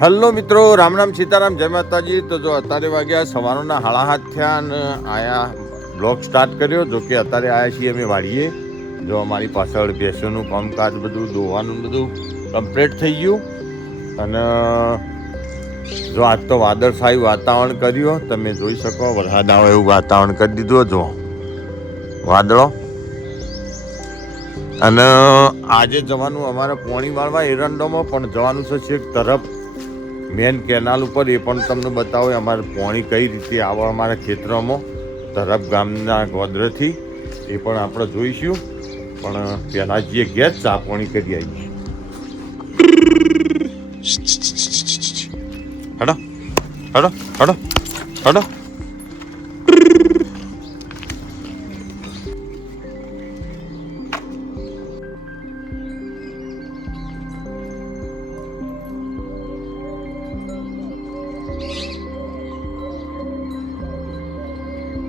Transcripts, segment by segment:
Hello મિત્રો, રામ રામ સીતારામ, જય માતાજી. તો જો અત્યારે વાગ્યા સવારના 7:30 થયા અને આયા બ્લોગ સ્ટાર્ટ કર્યો. જો કે અત્યારે આવ્યા છીએ અમે વાડીએ. જો અમારી પાછળ ભેંસોનું કામકાજ બધું દોવાનું બધું કમ્પ્લીટ થઈ ગયું. અને જો આજ તો વાદળછાયું વાતાવરણ કર્યું, તમે જોઈ શકો વરસાદ આવે એવું વાતાવરણ કરી દીધું. જો વાદળો. અને આજે જવાનું અમારે પોણી વાળવા એરંડોમાં, પણ જવાનું છે છેક તરફ મેન કેનાલ ઉપર. એ પણ તમને બતાવો અમારે પોણી કઈ રીતે આવે અમારા ખેતરોમાં તરફ ગામના ગોદરેથી, એ પણ આપણે જોઈશું. પણ પહેલાં જે ગેસ ચા પોણી કરી આવીએ. હડો હડો હડો હડો.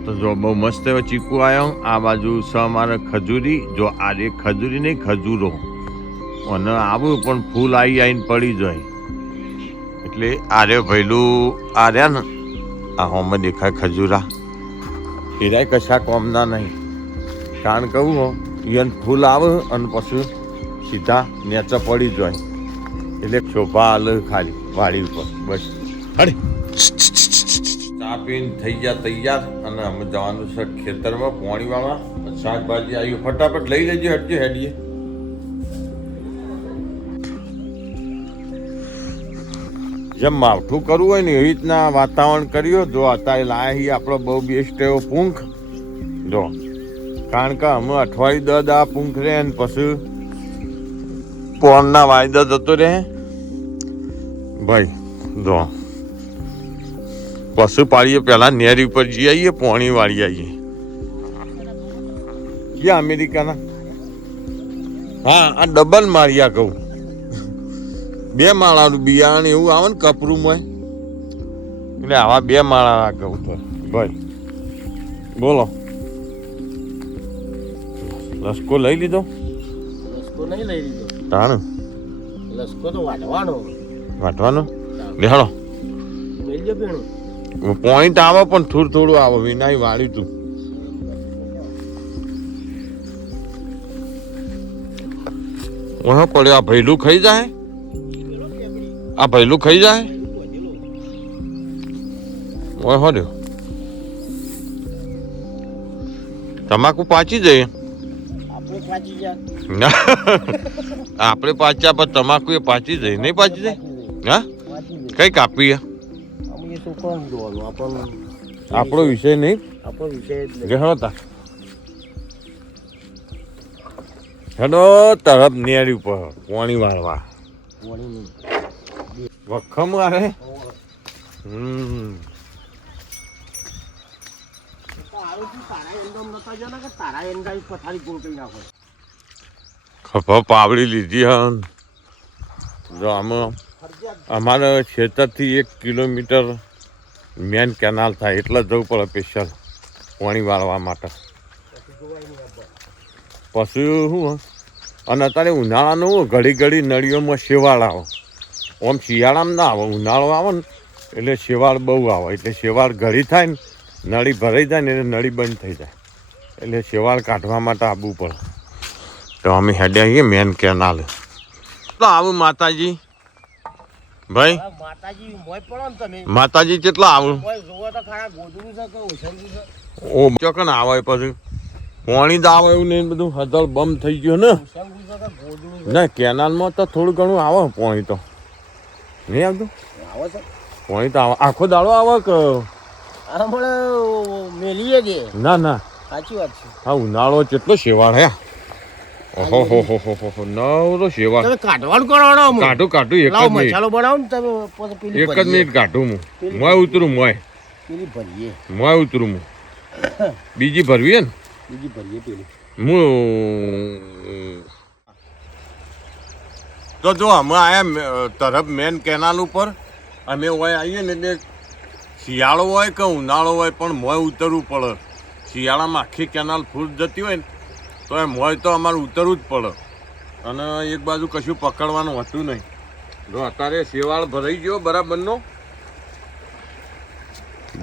તો જો બહુ મસ્ત એવો ચીકુ આવ્યો. આ બાજુ છે અમારે ખજૂરી. જો આ રે ખજૂરી નહીં, ખજૂરો. અને આવું પણ ફૂલ આવીને પડી જાય. એટલે આરે ભૈલું આ રહ્યા ને, આ હોમાં દેખાય ખજૂરા, એ રહ્યા કશા કોમના નહીં. કારણ કહું હો, એને ફૂલ આવે અને પછી સીધા નેચા પડી જાય. એટલે શોભા હાલ ખાલી વાડી ઉપર. બસ હડે ચા પીને થઈ ગયા તૈયાર. અને અમે જવાનું છે ખેતરમાં પોણી વાળવા. શાકભાજી આવ્યું, ફટાફટ લઈ લેજો. હટજો હેડીએ. જેમ માવઠું કરવું હોય ને એવી રીતના વાતાવરણ કર્યું. જો અત્યારે લાયા આપણો બહુ બેસ્ટ એવો પૂંખ. જો કારણ કે અમે અઠવાડિયું દા પૂંખ રહે ને પછી પોણના વાયદા જતો રહે ભાઈ. જો પશુ પાડીએ પહેલા નેરી ઉપર જઈ આવીએ, પોણી વાળી આવીએ. ક્યાં અમેરિકાના? હા, આ ડબલ માળિયા કહું. 2 માળાનું બિયારણ એવું આવે ને કપરૂમાં, એટલે આવા 2 માળા કહું તો ભાઈ. બોલો, લસકો લઈ લીધો? લસકો નહીં લઈ લીધો. તાણ લસકો તો વાટવાનો. વાટવાનો? લેહાડો. મેલજો પીણું. પોઈન્ટ આવે પણ થોડું થોડું આવે. વિનાય વાળ્યું તું. પડ્યો. આ ભૈલું ખાઈ જાય. આ ભૈલું ખાઈ જાય. ઓય હો રહ્યો. તમાકુ પાચી જાય. આપણે પાછી ગયા. આપણે પાચ્યા પણ તમાકુ એ પાચી જાય. નહીં પાચી જાય? હા, કઈ કાપી? આપણો વિષય નહીં. આપણો વિષય હેડો તરફ નેરી ઉપર પોણી વાળવા. વખમ મારે. ખભા પાવડી લીધી. હા, જો આમાં અમારા ખેતરથી 1 કિલોમીટર મેન કેનાલ થાય, એટલે જવું પડે સ્પેશિયલ પાણી વાળવા માટે. પછી શું, અને અત્યારે ઉનાળાનું ઘડી ઘડી નળીઓમાં શેવાળ આવે. આમ શિયાળામાં ના આવે, ઉનાળો આવે ને એટલે શેવાળ બહુ આવે. એટલે શેવાળ ઘડી થાય ને, નળી ભરાઈ જાય ને એટલે નળી બંધ થઈ જાય. એટલે શેવાળ કાઢવા માટે આવવું પડે. તો અમે હેડ્યા આવીએ મેન કેનાલ. તો આવું માતાજી ભાઈ. માતાજી કેટલા આવું? ઓ ચોકન આવે પછી પાણી જ આવે એવું નહીં. બધું હદળ બમ થઈ ગયું ને. ના, કેનાલમાં તો થોડું ઘણું આવે પાણી. તો નહીં આવતું પાણી? તો આવે આખો દાડો આવે કે મેલીએ દે? ના ના, સાચી વાત છે. હા, ઉનાળો કેટલો શેવાળ હે. ઓહો હો હો હો હો, નવરો શેવાળ. કાઢવાનું કરવાનો. કાઢું કાઢું. એક જ મિનિટ. મસાલો બનાવો ને તમે. એક જ મિનિટ કાઢું હું. મોય ઉતરું. મોય ભરીએ. મોય ઉતરું હું. બીજી ભરવી હે ને? બીજી ભરીએ પેલી. હું તો જો અમે આયા તરફ મેન કેનાલ ઉપર. અમે હોય આવીએ ને એટલે શિયાળો હોય કે ઉનાળો હોય પણ મોય ઉતરવું પડે. શિયાળામાં આખી કેનાલ ફૂલ જતી હોય ને તો એ મોય તો અમારે ઉતરવું જ પડે. અને એક બાજુ કશું પકડવાનું હતું નહીં. જો અત્યારે શેવાળ ભરાઈ ગયો બરાબરનો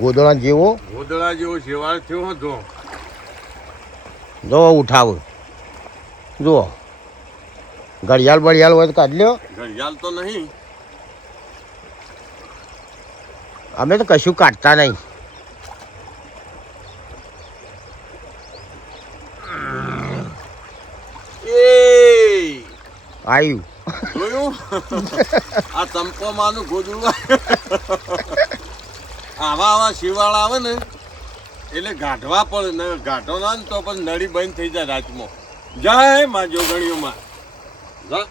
ગોદડા જેવો ગોદડા જેવો શેવાળ થયો જો જો ઉઠાવ જુઓ ઘડિયાળ બડિયાળ હોય તો કાઢ લ્યો. ઘડિયાળ તો નહીં, અમે તો કશું કાઢતા નહીં. આવ્યું જોયું આ ચંપોમાનું ગોદડું આવા શિવાળ આવે ને એટલે ગાઢવા પડે ને ગાઢો ના ને તો પછી નળી બંધ થઈ જાય રાતમાં. જય માં જોગણીઓમાં જા.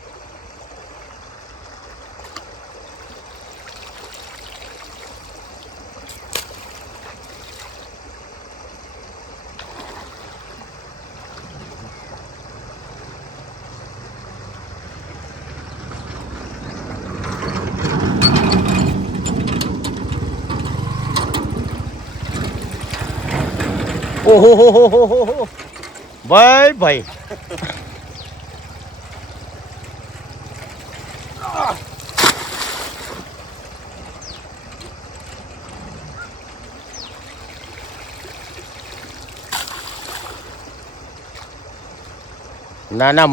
ઓહો ભાઈ ભાઈ ના ના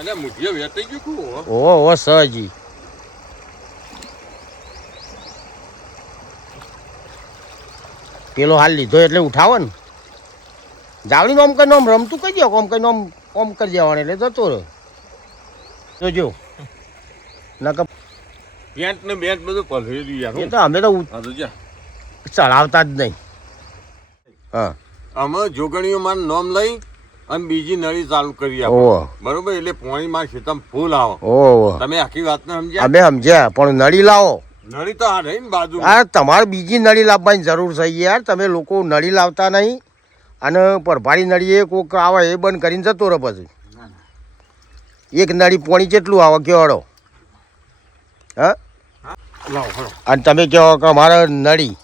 અને મુઠીઓ વેચાઈ ગયું કું ઓહો સહજી પેલો હાલ લીધો એટલે ઉઠાવો ને જાવડી નોમ કઈ નોમ રમતું કહી દો કોમ કઈ નોમ કોમ કરી દેવાનું એટલે જતો રહ્યો જોજો નકર પેન્ટ ને બેન્ટ બધું પલરેલું યાર. એ તો અમે તો હા તો જા. ચડાવતા જ નહીં. હા અમે જોગણીઓમાં નોમ લઈ અને બીજી નળી ચાલુ કરી આપો ઓહો બરોબર એટલે પોણીમાં ખેતમ ફૂલ આવો. ઓહો તમે આખી વાતને સમજ્યા? અમે સમજ્યા પણ નળી લાવો. નળી તો આ રહી ને બાજુ. યાર તમારે બીજી નળી લાવવાની જરૂર છે યાર. તમે લોકો નળી લાવતા નહીં અને પરભારી નળીએ કોક આવે એ બંધ કરીને જતો રહે પછી. એક નળી પોણી કેટલું આવે કેવાડો? હા લાવો હળો. અને તમે કહો કે અમારે નળી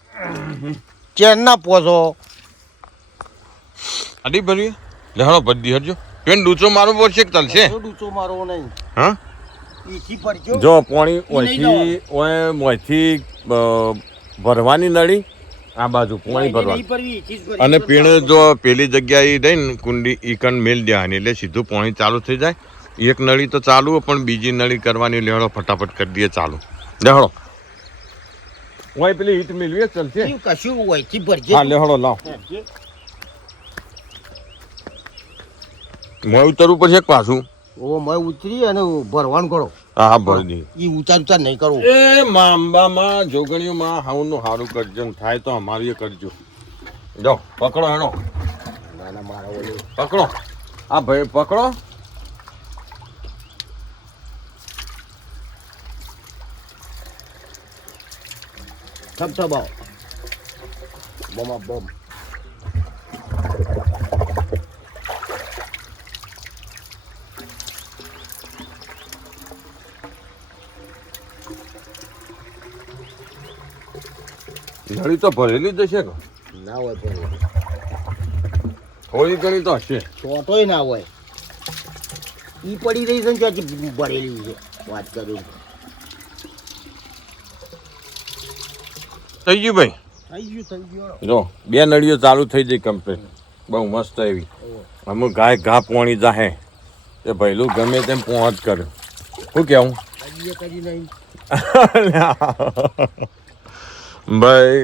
ચેન ના પહોંચો. આડી ભરીએ લે હળો ભરી હરજો. પેન ડૂચો મારવો પડશે કે ચાલશે? ડૂચો મારવો નહીં. હા ઈથી પડજો. જો પોણી ઓયથી ભરવાની નળી આ બાજુ પોણી ભરવાની અને પીણે જો પેલી જગ્યાએ રહી ને કુંડી ઈકન મેલ દેવાની એટલે સીધું પોણી ચાલુ થઈ જાય. એક નળી તો ચાલુ પણ બીજી નળી કરવાની લેહડો ફટાફટ કરી દઈએ ચાલુ લેહડો. ઓય પેલી ઈટ મેલવી ચાલશે? કશું ઓયથી ભરજે. હા લેહડો લાવ. મોય ઉતરવું પડશે એક પાછું. ઓ મેં ઉતરી અને ભરવાનું કરો. હા ભરી દઈએ. એ ઉતાર ઉતાર નહીં કરવું. એ માંબામાં જોગણીઓમાં હાઉનું સારું કરજો ને થાય તો અમારું એ કરજો. જો પકડો હેણો ના ના મારા ઓલી પકડો આ ભાઈ પકડો. થબથબાવો બમા બમ. નળી તો ભરેલી જ હશે કે ના હોય પણ થોડી ઘણી તો હશે. છોટોય ના હોય. ઈ પડી રહી છે ને ત્યાંથી ભરેલી છે વાત કરું. થઈ ગયું ભાઈ? થઈ ગયું. જો બે નળીઓ ચાલુ થઈ જઈ કમ્પ્લીટ. બહુ મસ્ત એવી. અમુક ગાય ઘા પોણી જાહે એ ભૈલું ગમે તેમ પહોંચ કરે. શું કેવું કરી નહીં. ભાઈ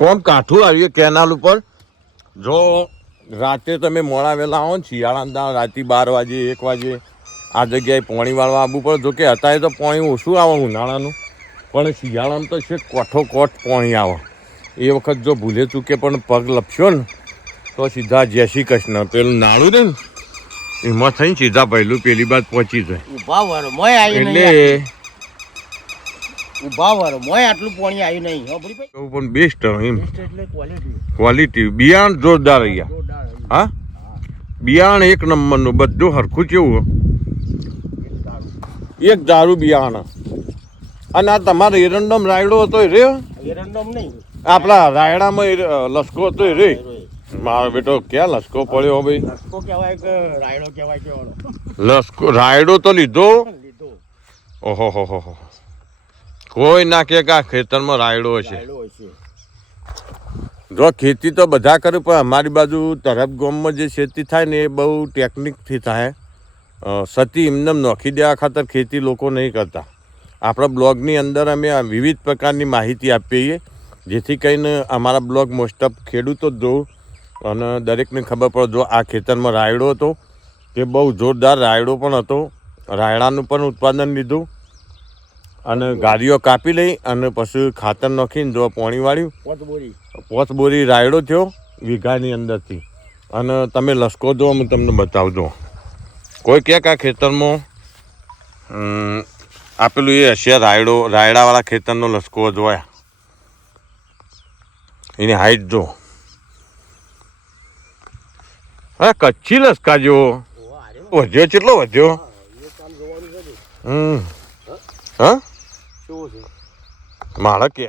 કોમ કાઠું આવ્યું કેનાલ ઉપર. જો રાતે તમે મોડા વહેલા આવો ને શિયાળાના રાતે 12 વાગે 1 વાગે આ જગ્યાએ પોણી વાળવા આવવું પડે. જો કે અત્યારે તો પોણી ઓછું આવે ઉનાળાનું પણ શિયાળામાં તો છે કોઠો કોઠ પોણી આવે. એ વખત જો ભૂલે ચૂકે પણ પગ લપસ્યો ને તો સીધા જય શ્રી કૃષ્ણ પેલું નાળું ને એમાં થઈને સીધા પહેલું પેલી બાદ પહોંચી જાય. ઉભા વર મોય આવ્યું એટલે નહીં. ઉભા વર મોય આટલું પાણી આવ્યું નહીં. હો ભરી ભાઈ પણ બેસ્ટ એમ એટલે ક્વોલિટી ક્વોલિટી બિયારણ જોરદાર અહીંયા. હા બિયારણ એક નંબરનું બધું હરખું કેવું એક દારૂ બિયારણ. અને આ તમારે એરંડમ રાયડો હતો એ રે એરંડમ નહીં આપણા રાયડામાં લસકો હતો એ રે મારો બેટો ક્યાં લસકો પડ્યો ભાઈ? લસકો કહેવાય કે રાયડો કહેવાય કેવાળો? લસકો રાયડો તો લીધો. લીધો. ઓહો હો હો હો. કોઈ ના કે આ ખેતરમાં રાયડો હશે. રાયડો હશે. જો ખેતી તો બધા કરે પણ અમારી બાજુ તરફ ગામમાં જે ખેતી થાય ને એ બહુ ટેકનિકથી થાય. સતી એમને નોખી દેવા ખાતર ખેતી લોકો નહીં કરતા. આપણા બ્લોગની અંદર અમે વિવિધ પ્રકારની માહિતી આપીએ છીએ જેથી કરીને અમારા બ્લોગ મોસ્ટ ઓફ ખેડૂતો જ જોઉં અને દરેકને ખબર પડે. જો આ ખેતરમાં રાયડો હતો તે બહુ જોરદાર રાયડો પણ હતો. રાયડાનું પણ ઉત્પાદન લીધું અને ગાડીઓ કાપી લઈ અને પછી ખાતર નાખીને જો પાણી વાળ્યું 5 બોરી રાયડો થયો વીઘાની અંદરથી. અને તમે લસકો જો હું તમને બતાવજો. કોઈ ક્યાંક આ ખેતરમાં આપેલું એ હશે રાયડાવાળા ખેતરનો લસકો જોયા. એની હાઈટ જો. હા કચ્છી લસકા જેવો વધ્યો. કેટલો વધ્યો? હા મારે કે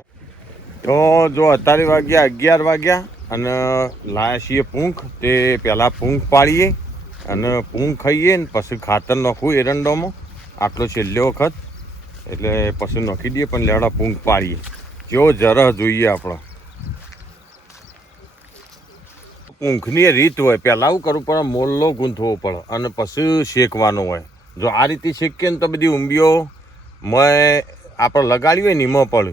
તો જો અત્યારે વાગ્યા 11 વાગ્યા અને લાયા છીએ પૂંખ. તે પહેલાં પૂંખ પાડીએ અને પૂંખ ખાઈએ ને પછી ખાતર નાખવું એરંડોમાં. આટલો છેલ્લો વખત એટલે પછી નાખી દઈએ. પણ લેવડા પૂંખ પાડીએ. કેવો જરહ જોઈએ આપણે. પૂંખની રીત હોય. પહેલાં આવું કરવું પડે, મોલ્લો ગૂંથવો પડે અને પછી શેકવાનો હોય. જો આ રીતે શેકીએ ને તો બધી ઊંબીઓ આપણે લગાડી હોય ને એમાં પડે.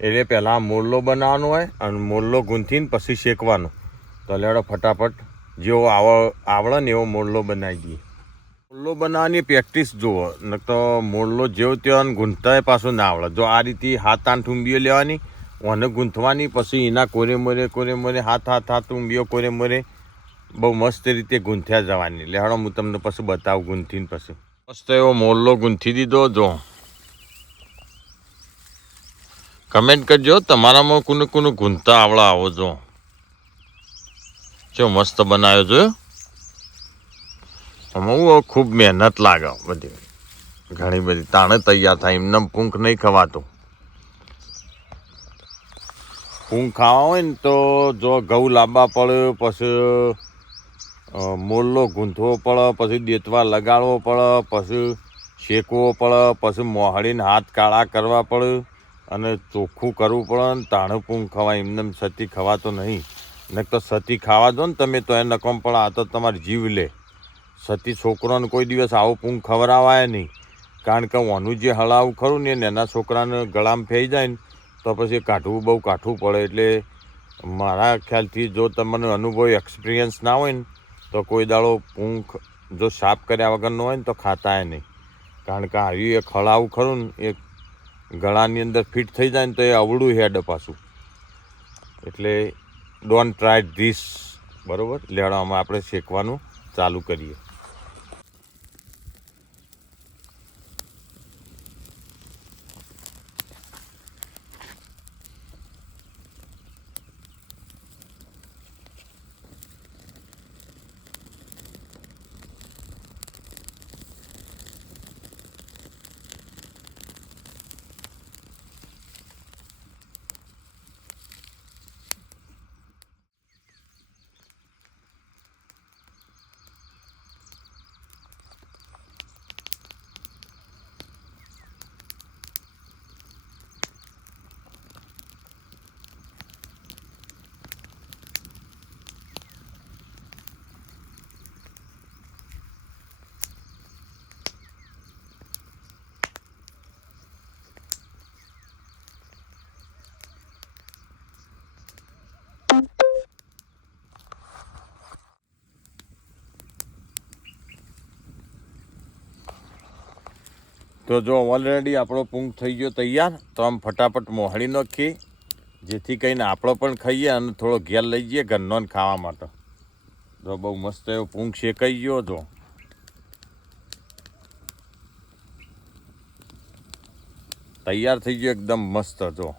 એટલે પહેલાં મોલ્લો બનાવવાનો હોય અને મોલ્લો ગૂંથીને પછી શેકવાનો. તો લેવડો ફટાફટ જેવો આવડે ને એવો મોલ્લો બનાવી દઈએ. મોલ્લો બનાવવાની પ્રેક્ટિસ જુઓ ન તો મોલ્લો જેવો ત્યાં ગૂંથતા પાછો ના આવડે. જો આ રીતે 7-8 ઊંબીઓ લેવાની, ઓને ગૂંથવાની, પછી એના કોરે મોરે 7 ઊંબીઓ કોરે મોરે બહુ મસ્ત રીતે ગૂંથ્યા જવાની. લેહાડો હું તમને પછી બતાવું ગૂંથીને પછી. મસ્ત એવો મોલ્લો ગૂંથી દીધો. જો કમેન્ટ કરજો તમારામાં કોને ગૂંથતા આવડા આવો. જો જો મસ્ત બનાવ્યો. જોયો આમાં ખૂબ મહેનત લાગે બધી, ઘણી બધી. તાણે તૈયાર થાય. એમને પૂંખ નહીં ખવાતું. પૂંખ ખાવા હોય ને તો જો ઘઉં લાવવા પડે, પછી મોલ્લો ગૂંથવો પડે, પછી દેતવા લગાડવો પડે, પછી શેકવો પડે, પછી મોહળીને હાથ કાળા કરવા પડે અને ચોખ્ખું કરવું પડે ને તાણે પૂંખ ખવાય. એમને સતી ખવાતો નહીં. ને તો સતી ખાવા દો ને તમે તો એ નકમ પણ આ તો તમારે જીવ લે. સતી છોકરાને કોઈ દિવસ આવો પૂંખ ખવડાવાય નહીં. કારણ કે ઓનું જે હળાવું ખરું ને એના છોકરાને ગળામાં ફેઈ જાય ને તો પછી કાઢવું બહુ કાઠું પડે. એટલે મારા ખ્યાલથી જો તમને અનુભવ એક્સપિરિયન્સ ના હોય ને તો કોઈ દાડો પૂંખ જો સાફ કર્યા વગરનો હોય ને તો ખાતાય નહીં. કારણ કે આવી એક હળાવું ખરું ને એ ગળાની અંદર ફિટ થઈ જાય ને તો એ અવળું હેડ પાછું. એટલે ડોન્ટ ટ્રાય ધીસ. બરાબર. લેવામાં આપણે શેકવાનું ચાલુ કરીએ. તો જો ઓલરેડી આપણો પૂંખ થઈ ગયો તૈયાર. તો આમ ફટાફટ મોહળી નાખીએ જેથી કરીને આપણે પણ ખાઈએ અને થોડો ઘેર લઈ જઈએ ઘરનો ખાવા માટે. તો બહુ મસ્ત એવો પૂંખ શેકાઈ ગયો. જો તૈયાર થઈ ગયો એકદમ મસ્ત. જો